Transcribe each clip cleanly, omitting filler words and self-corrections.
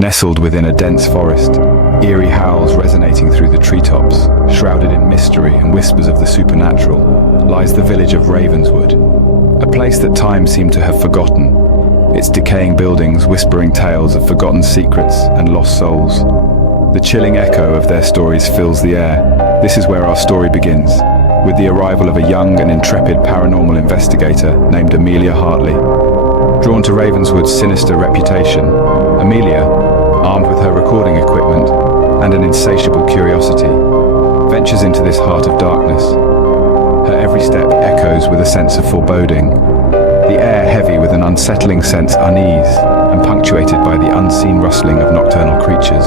Nestled within a dense forest, eerie howls resonating through the treetops, shrouded in mystery and whispers of the supernatural, lies the village of Ravenswood, a place that time seemed to have forgotten, its decaying buildings whispering tales of forgotten secrets and lost souls. The chilling echo of their stories fills the air. This is where our story begins, with the arrival of a young and intrepid paranormal investigator named Amelia Hartley. Drawn to Ravenswood's sinister reputation, Amelia, armed with her recording equipment and an insatiable curiosity, ventures into this heart of darkness. Her every step echoes with a sense of foreboding, the air heavy with an unsettling sense of unease and punctuated by the unseen rustling of nocturnal creatures.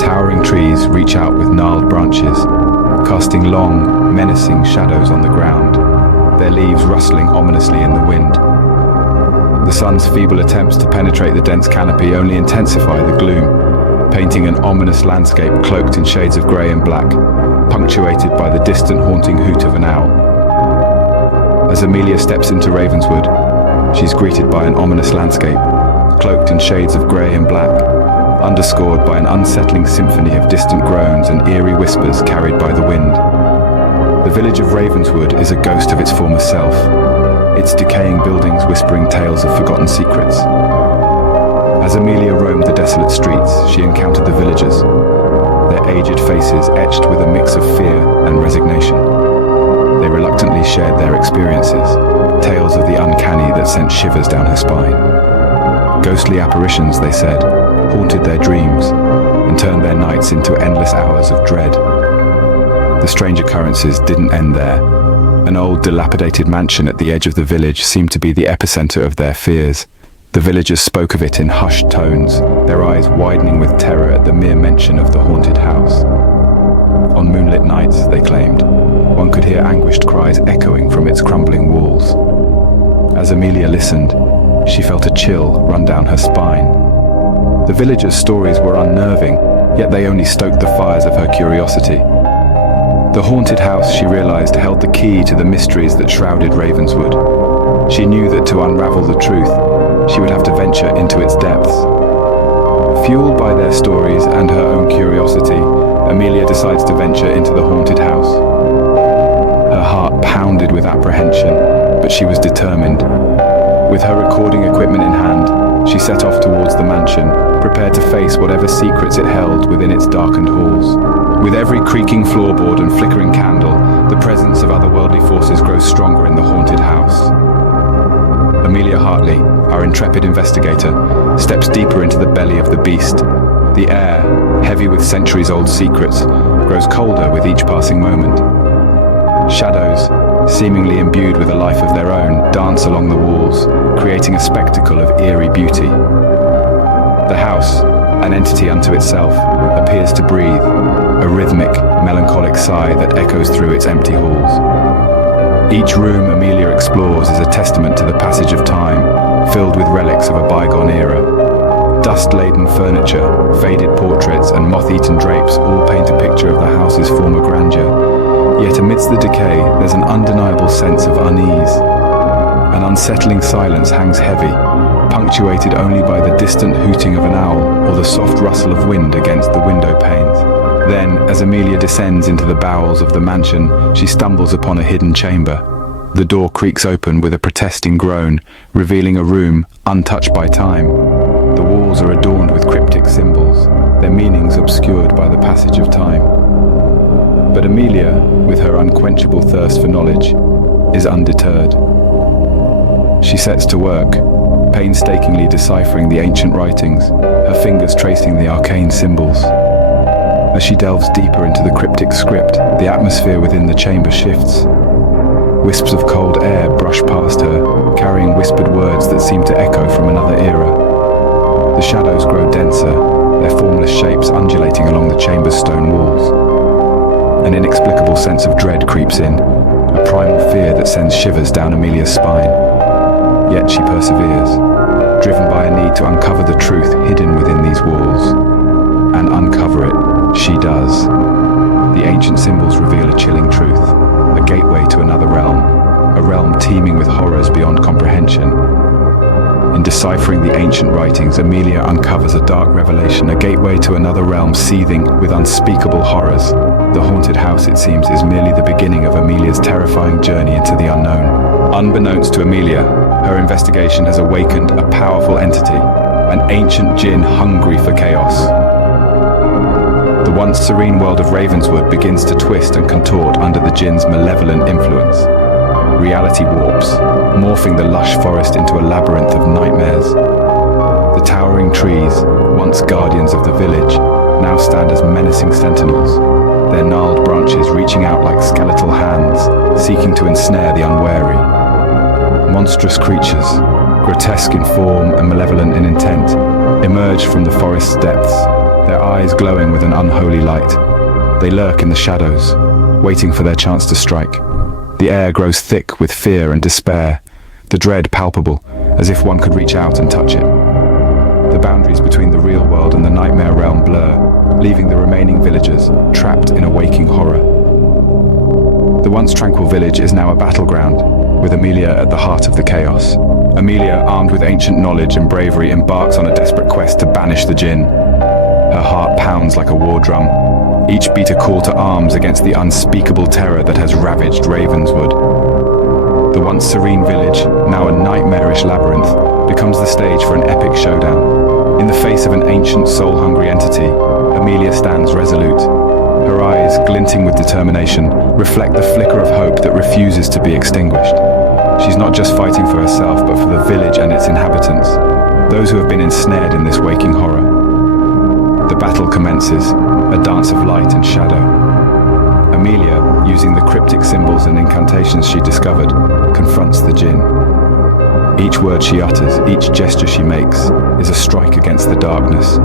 Towering trees reach out with gnarled branches, casting long, menacing shadows on the ground, their leaves rustling ominously in the wind. The sun's feeble attempts to penetrate the dense canopy only intensify the gloom, painting an ominous landscape cloaked in shades of grey and black, punctuated by the distant haunting hoot of an owl. As Amelia steps into Ravenswood, she's greeted by an ominous landscape, cloaked in shades of grey and black, underscored by an unsettling symphony of distant groans and eerie whispers carried by the wind. The village of Ravenswood is a ghost of its former self, its decaying buildings whispering tales of forgotten secrets. As Amelia roamed the desolate streets, she encountered the villagers, their aged faces etched with a mix of fear and resignation. They reluctantly shared their experiences, tales of the uncanny that sent shivers down her spine. Ghostly apparitions, they said, haunted their dreams and turned their nights into endless hours of dread. The strange occurrences didn't end there. An old dilapidated mansion at the edge of the village seemed to be the epicenter of their fears. The villagers spoke of it in hushed tones, their eyes widening with terror at the mere mention of the haunted house. On moonlit nights, they claimed, one could hear anguished cries echoing from its crumbling walls. As Amelia listened, she felt a chill run down her spine. The villagers' stories were unnerving, yet they only stoked the fires of her curiosity. The haunted house, she realized, held the key to the mysteries that shrouded Ravenswood. She knew that to unravel the truth, she would have to venture into its depths. Fueled by their stories and her own curiosity, Amelia decides to venture into the haunted house. Her heart pounded with apprehension, but she was determined. With her recording equipment in hand, she set off towards the mansion, prepared to face whatever secrets it held within its darkened halls. With every creaking floorboard and flickering candle, the presence of otherworldly forces grows stronger in the haunted house. Amelia Hartley, our intrepid investigator, steps deeper into the belly of the beast. The air, heavy with centuries-old secrets, grows colder with each passing moment. Shadows, seemingly imbued with a life of their own, dance along the walls, creating a spectacle of eerie beauty. The house, an entity unto itself, appears to breathe, a rhythmic, melancholic sigh that echoes through its empty halls. Each room Amelia explores is a testament to the passage of time, filled with relics of a bygone era. Dust-laden furniture, faded portraits, and moth-eaten drapes all paint a picture of the house's former grandeur. Yet amidst the decay, there's an undeniable sense of unease. An unsettling silence hangs heavy, punctuated only by the distant hooting of an owl or the soft rustle of wind against the window panes. Then, as Amelia descends into the bowels of the mansion, she stumbles upon a hidden chamber. The door creaks open with a protesting groan, revealing a room untouched by time. The walls are adorned with cryptic symbols, their meanings obscured by the passage of time. But Amelia, with her unquenchable thirst for knowledge, is undeterred. She sets to work, painstakingly deciphering the ancient writings, her fingers tracing the arcane symbols. As she delves deeper into the cryptic script, the atmosphere within the chamber shifts. Wisps of cold air brush past her, carrying whispered words that seem to echo from another era. The shadows grow denser, their formless shapes undulating along the chamber's stone walls. An inexplicable sense of dread creeps in, a primal fear that sends shivers down Amelia's spine. Yet she perseveres, driven by a need to uncover the truth hidden within these walls. And uncover it, she does. The ancient symbols reveal a chilling truth, a gateway to another realm, a realm teeming with horrors beyond comprehension. In deciphering the ancient writings, Amelia uncovers a dark revelation, a gateway to another realm seething with unspeakable horrors. The haunted house, it seems, is merely the beginning of Amelia's terrifying journey into the unknown. Unbeknownst to Amelia, her investigation has awakened a powerful entity, an ancient Djinn hungry for chaos. The once serene world of Ravenswood begins to twist and contort under the Djinn's malevolent influence. Reality warps, morphing the lush forest into a labyrinth of nightmares. The towering trees, once guardians of the village, now stand as menacing sentinels, their gnarled branches reaching out like skeletal hands, seeking to ensnare the unwary. Monstrous creatures, grotesque in form and malevolent in intent, emerge from the forest's depths, their eyes glowing with an unholy light. They lurk in the shadows, waiting for their chance to strike. The air grows thick with fear and despair, the dread palpable, as if one could reach out and touch it. The boundaries between the real world and the nightmare realm blur, leaving the remaining villagers trapped in a waking horror. The once tranquil village is now a battleground, with Amelia at the heart of the chaos. Amelia, armed with ancient knowledge and bravery, embarks on a desperate quest to banish the Djinn. Her heart pounds like a war drum, each beat a call to arms against the unspeakable terror that has ravaged Ravenswood. The once serene village, now a nightmarish labyrinth, becomes the stage for an epic showdown. In the face of an ancient soul-hungry entity, Amelia stands resolute. Her eyes, glinting with determination, reflect the flicker of hope that refuses to be extinguished. She's not just fighting for herself, but for the village and its inhabitants, those who have been ensnared in this waking horror. The battle commences, a dance of light and shadow. Amelia, using the cryptic symbols and incantations she discovered, confronts the Djinn. Each word she utters, each gesture she makes, is a strike against the darkness.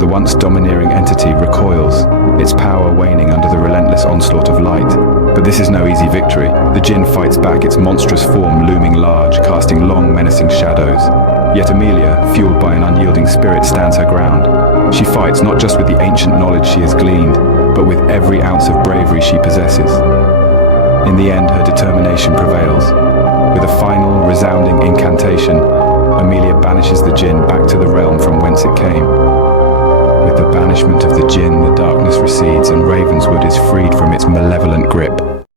The once domineering entity recoils, its power waning under the relentless onslaught of light. But this is no easy victory. The Djinn fights back, its monstrous form looming large, casting long, menacing shadows. Yet Amelia, fueled by an unyielding spirit, stands her ground. She fights not just with the ancient knowledge she has gleaned, but with every ounce of bravery she possesses. In the end, her determination prevails. With a final, resounding incantation, Amelia banishes the Djinn back to the realm from whence it came. With the banishment of the Djinn, the darkness recedes and Ravenswood is freed from its malevolent grip.